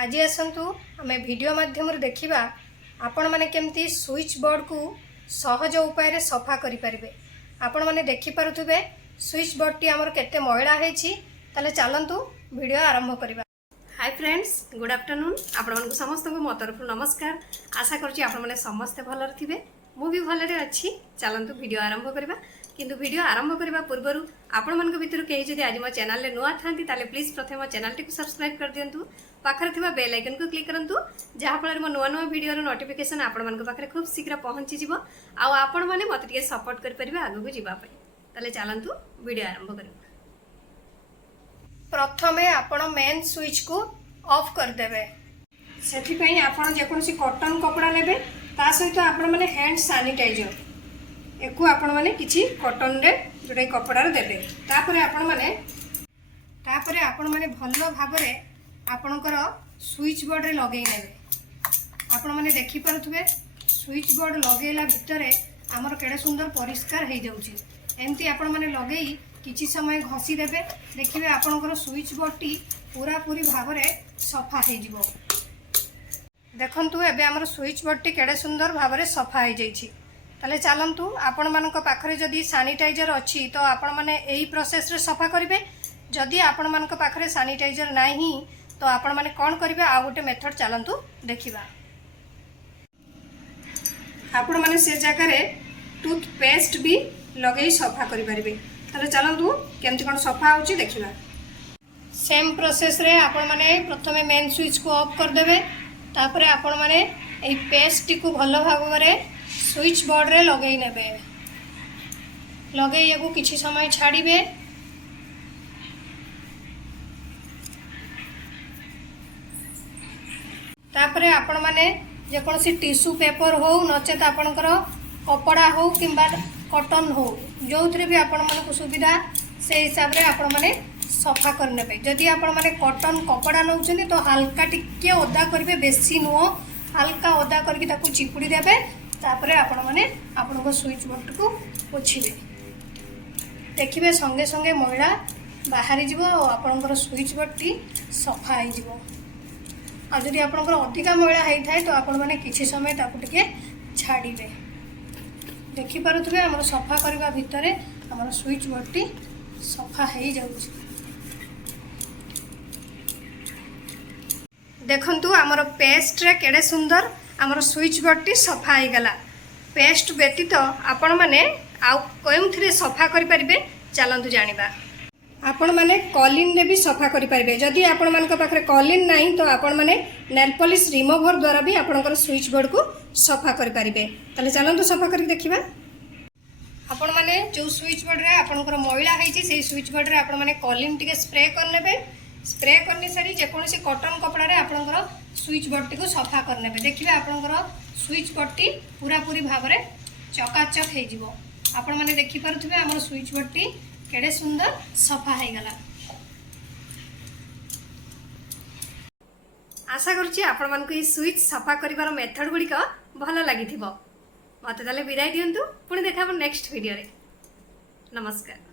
आज आसतु आम वीडियो माध्यम देखा आपण मैंने केमती स्विच बोर्ड को सहज उपाय सफा करें। आपण मैंने देखिपे स्विच बोर्ड टी आमर केते मैला है। चलतु वीडियो आरंभ करवा। Hi friends, good afternoon. आपण समस्त मो तरफ नमस्कार। आशा करुँची आपण मैंने समस्ते भलरे थे, मुझे भलरे अच्छी। चलतु वीडियो आरंभ करवा। किंतु वीडियो आरंभ करने पूर्व आपण मान भितर कहीं जब आज मो चैनल नुआ था प्लीज प्रथम मो चैनल टी सब्सक्राइब कर दिंतु। पाखरे थिबा बेल आइकन को क्लिक करंतु, जहाँ फल मो नुआ नुआ वीडियो नोटिफिकेशन आपण मान पाखरे खूब शीघ्र पहुँची जिवो। आउ आपण माने मते टिके सपोर्ट कर परिबे आगु को जिबा पई। तले चलंतु वीडियो आरंभ करिबा। प्रथमे आपण मेन स्विच को ऑफ कर देबे। सेथि पई आपण जे कोनसी कॉटन कपड़ा लेबे, ता सहित आपण माने हैंड सैनिटाइजर एको आपण माने किछि कॉटन रे जोडे कपड़ा रे देबे। तापरे आपण माने भलो भाबरे आपणकर स्विच बोर्ड रे लगेई नेबे। आपण माने देखि पारुथबे स्विच बोर्ड लगेला भितरे हमर केडे सुंदर परिष्कार हे जाउची। एमती आपण माने लगेई किछि समय घसी देबे, देखिबे आपणकर स्विच बोर्ड टी पूरा पूरी भाबरे सफा हे जिवो। देखंतु एबे हमर स्विच बोर्ड टी केडे सुंदर भाबरे सफा हे जाईची। ताले चलतु आपण मानक पाखरे जदि सैनिटाइजर अच्छी तो आपण माने एही प्रोसेस रे सफा करिवे। जदि आपण मानक पाखरे सैनिटाइजर नाही तो आपण माने कोन करिवे, आ गोटे मेथड चलतु देखिबा। आपण माने से जगह रे टूथपेस्ट भी लगेई सफा करि परिबे। ताले चलतु केमति कोन सफा होची देखिबा। सेम प्रोसेस रे आपण माने प्रथमे मेन स्विच को ऑफ कर देबे। तापरे आपण माने एही पेस्ट टी को भलो भाबरे स्विच बोर्ड रे लगेई नेबे। लगेई एगो किछि समय छाड़ीबे। तापरे आपण माने जे कोनसी टिश्यू पेपर हो नचेत आपणकर कपड़ा हो किंबा कॉटन हो, जोथरे भी आपण मानक सुविधा से हिसाब रे आपण माने सफा कर नेबे। जदि आपण माने कॉटन कपड़ा नउछनी तो हल्का टिके ओदा करिवे, बेसी नुओ हल्का ओदा करके ताकू चिपुड़ी देबे। तापरे आपण माने आपनको स्विच बोर्ड को पोछिबे। देखिबे संगे संगे मैला बाहरी जिवो और आपनकर स्विच बोर्ड टी सफा हो जिवो। आ जदि आपनकर अधिका मैला हेइ थाए तो आपण माने किछि समय ताकू टिके छाड़ीबे। देखि पारुथबे हमर सफा करबा भितरे हमर स्विच बोर्ड टी सफा हेइ जाउछि। देखंतु हमर पेस्ट रे केडे सुंदर हमर स्विच बोर्ड टी सफा हो गला। पेस्ट व्यतीत आपण माने आउ कोइमथिरे सफा करि परिबे। चलंतु जानिबा। आपण माने कॉलिन रे भी सफा करि परिबे। जदि आपण मानक पाखरे कॉलिन नाही तो आपण माने नेल पॉलिश रिमूवर द्वारा भी आपणकर स्विच बोर्ड को सफा करि परिबे। तले चलंतु सफा करि देखिबा। आपण माने जो स्विच बोर्ड रे आपणकर मैला हेछि सेही स्विच बोर्ड रे आपण माने कॉलिन टिके स्प्रे कर नेबे। स्प्रे करने सारी जेकोसी कॉटन कपड़ा रे आपणकर स्विच बोर्ड टी को सफा कर नेबे। देखिबे आपणकर स्विच बोर्ड टी पूरा पूरी भाबरे चकाचक हे जिवो। आपण माने देखि पारुथबे हमर स्विच बोर्ड टी केडे सुंदर सफा हे गला। आशा करूची आपण मानको ई स्विच सफा करिवार मेथड गुडी का भलो लागिथिबो। मते ताले विदाय दियंतु, पुणी देखाबो नेक्स्ट वीडियो रे। नमस्कार।